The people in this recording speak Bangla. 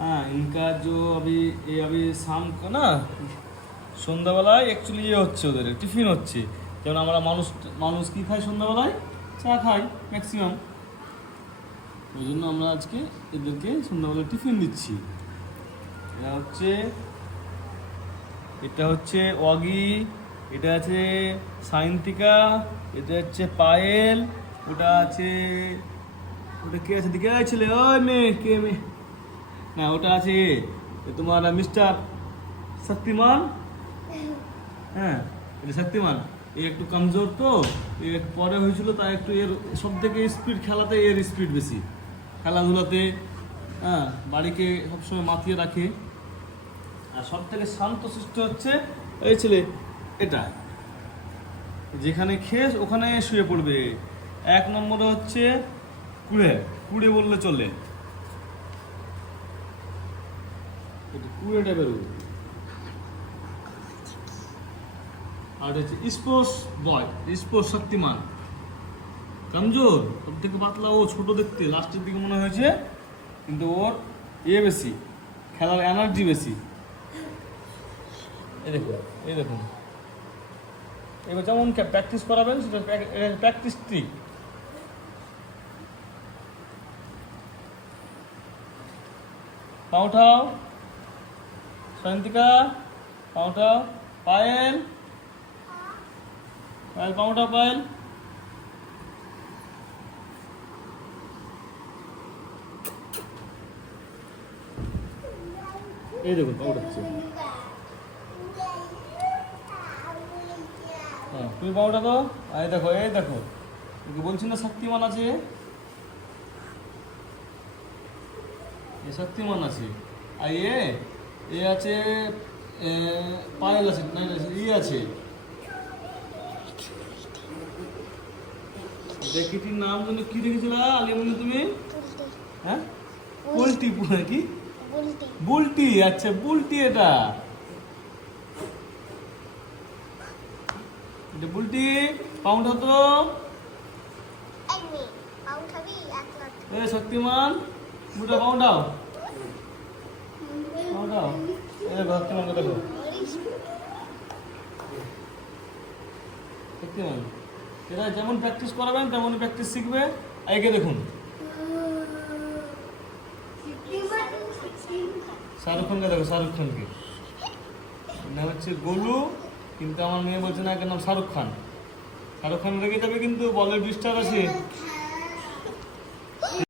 हाँ इनका जो अभी शाम को ना সন্ধ্যাবেলায় অ্যাকচুয়ালি হচ্ছে ওদের টিফিন হচ্ছে, যেমন আমরা মানুষ কী খাই সন্ধ্যাবেলায়, চা খাই ম্যাক্সিমাম। ওই জন্য আমরা আজকে এদেরকে সন্ধ্যাবেলায় টিফিন দিচ্ছি। এটা হচ্ছে অগি, এটা আছে সায়ন্তিকা, এটা হচ্ছে পায়েল, ওটা কে আছে দিকে ছেলে, ওই মেয়ে কে মেয়ে না, ওটা আছে তোমার মিস্টার শক্তিমান। হ্যাঁ এটা শক্তিমান, এ একটু কমজোর তো, এর পরে হয়েছিল, তাই একটু এর সব থেকে স্পিড খেলাতে, এর স্পিড বেশি খেলাধুলাতে। হ্যাঁ বাড়িকে সবসময় মাতিয়ে রাখে। আর সব থেকে শান্তশিষ্ট হচ্ছে এই ছেলে, এটা যেখানে খেস ওখানে শুয়ে পড়বে। এক নম্বরে হচ্ছে কুড়ে বললে চলে, কুড়ে টাইপের। আর হচ্ছে স্পোর্টস বয়, স্পোর্টস শক্তিমান, কমজোর, সব থেকে পাতলা, ও ছোট দেখতে, লাস্টের দিকে মনে হয়েছে, কিন্তু ওর বেশি, খেলার এনার্জি বেশি। এই দেখুন এবার যেমন প্র্যাকটিস করাবেন সেটা প্র্যাকটিস ট্রিক। পা উঠাও সায়ন্তিকা, পা উঠাও পায়েল, পা উঠাও পায়েল। এই দেখুন পা উঠাচ্ছে। হ্যাঁ তুমি পা উঠা তো, এই দেখো বলছি না শক্তিমান আছে, শক্তিমান আছে। আর এ আছে পায়েল আছে, আছে দেখিটির নাম যেন কি দেখেছিল আলিমনি তুমি? হ্যাঁ বুলটি, কি বুলটি? আচ্ছা বুলটি, এটা বুলটি। পাউন্ড হতো শক্তিমান, দুটা পাউন্ডাও শক্তিমানকে দেখো, শক্তিমান এরা যেমন প্র্যাকটিস করাবেন তেমনই প্র্যাকটিস শিখবে। একে দেখুন শাহরুখ খানকে দেখো, শাহরুখ খানকে নাম হচ্ছে গোলু, কিন্তু আমার মেয়ে বলছে না, এর নাম শাহরুখ খান। শাহরুখ খান রেখে যাবে কিন্তু, বলের 20টা আছে।